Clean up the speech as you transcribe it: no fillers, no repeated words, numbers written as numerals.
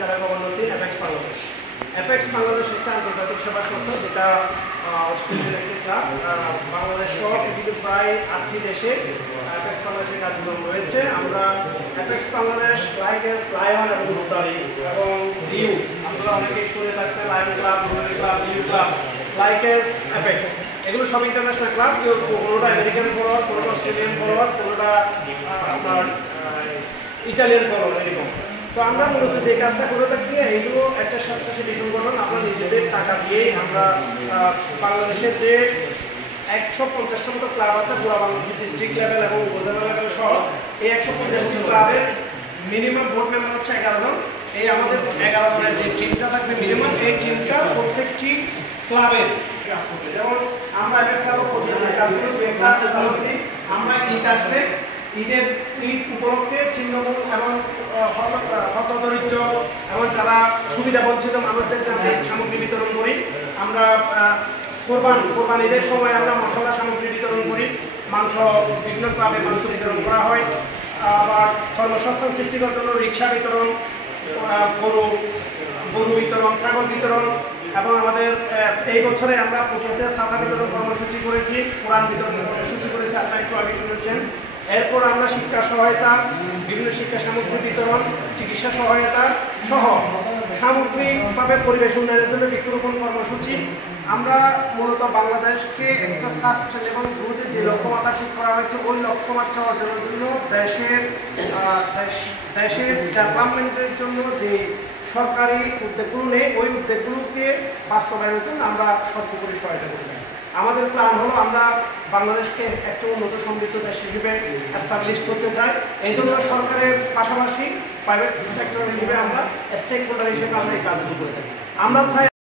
জেলা governor 3 apex Bangladesh. Apex Bangladesh একটা আন্তর্জাতিক সেবা সংস্থা যেটা অস্ট্রেলিয়ার একটি ক্লাব। বাংলাদেশ সহ পৃথিবীর প্রায় 8টি দেশে অ্যাপেক্স বাংলাদেশের কার্যক্রম রয়েছে। আমরা অ্যাপেক্স বাংলাদেশ, লাইকেস, লায়ন এবং রোটারি এবং ডিউ, আমরা অনেকেই শুনে থাকছে লায়ন ক্লাব, রোটারি ক্লাব, ডিউ ক্লাব, লাইকেস, অ্যাপেক্স, এগুলো সব ইন্টারন্যাশনাল ক্লাব। কোনোটা আমেরিকান ফরওয়ার্ড, কোনোটা অস্ট্রেলিয়ান ফরওয়ার্ড, কোনোটা আপনার ইটালিয়ান ফরওয়ার্ড, এরকম। তো আমরা মূলত যে কাজটা করে থাকি এইগুলো একটা স্বেচ্ছাসেবী সংগঠন। আমরা নিজেদের টাকা দিয়েই আমরা বাংলাদেশের যে 150টা মতো ক্লাব আছে পুরো বাংলাদেশের ডিস্ট্রিক্ট লেভেল এবং উপজেলা লেভেল সহ, এই 150টি ক্লাবের মিনিমাম বোর্ড মেম্বার হচ্ছে 11 জন। এই আমাদের 11 জনের যে টিমটা থাকবে মিনিমাম, এই টিমটা প্রত্যেকটি ক্লাবের কাজ করবে। যেমন আমরা অ্যাপেক্স ক্লাবের প্রত্যেকটি কাজগুলো ক্লাস করতে দিই। আমরা ঈদ আসলে ঈদের ঈদ উপলক্ষে ছিন্নমূল এবং হতদরিদ্র এবং যারা সুবিধা বঞ্চিত মানুষদেরকে আমরা সামগ্রী বিতরণ করি। আমরা কোরবান ঈদের সময় আমরা মশলা সামগ্রী বিতরণ করি, মাংস, বিভিন্ন ক্লাবে মাংস বিতরণ করা হয়। আবার কর্মসংস্থান সৃষ্টি করার জন্য রিক্সা বিতরণ, গরু বিতরণ, ছাগল বিতরণ, এবং আমাদের এই বছরে আমরা প্রথমে ছাতা বিতরণ কর্মসূচি করেছি, কোরআন বিতরণ কর্মসূচি করেছি, আপনারা একটু আগে শুনেছেন। এরপর আমরা শিক্ষা সহায়তা, বিভিন্ন শিক্ষা সামগ্রী বিতরণ, চিকিৎসা সহায়তা সহ সামগ্রিকভাবে পরিবেশ উন্নয়নের জন্য বৃক্ষরোপণ কর্মসূচি। আমরা মূলত বাংলাদেশকে একটা সাস্টেন এবং গ্রোথের যে লক্ষ্যমাত্রা ঠিক করা হয়েছে ওই লক্ষ্যমাত্রা অর্জনের জন্য দেশের ডেভেলপমেন্টের জন্য যে সরকারি উদ্যোগগুলো নেই ওই উদ্যোগগুলোকে বাস্তবায়নের জন্য আমরা সর্বোপরি সহায়তা করি। আমাদের প্ল্যান হলো আমরা বাংলাদেশকে একটা উন্নত সমৃদ্ধ দেশ হিসেবে এস্টাবলিশ করতে চাই। এই জন্য সরকারের পাশাপাশি প্রাইভেট সেক্টর হিসেবে আমরা স্টেক হোল্ডার হিসেবে আমরা এই কাজগুলো করে থাকি। আমরা চাই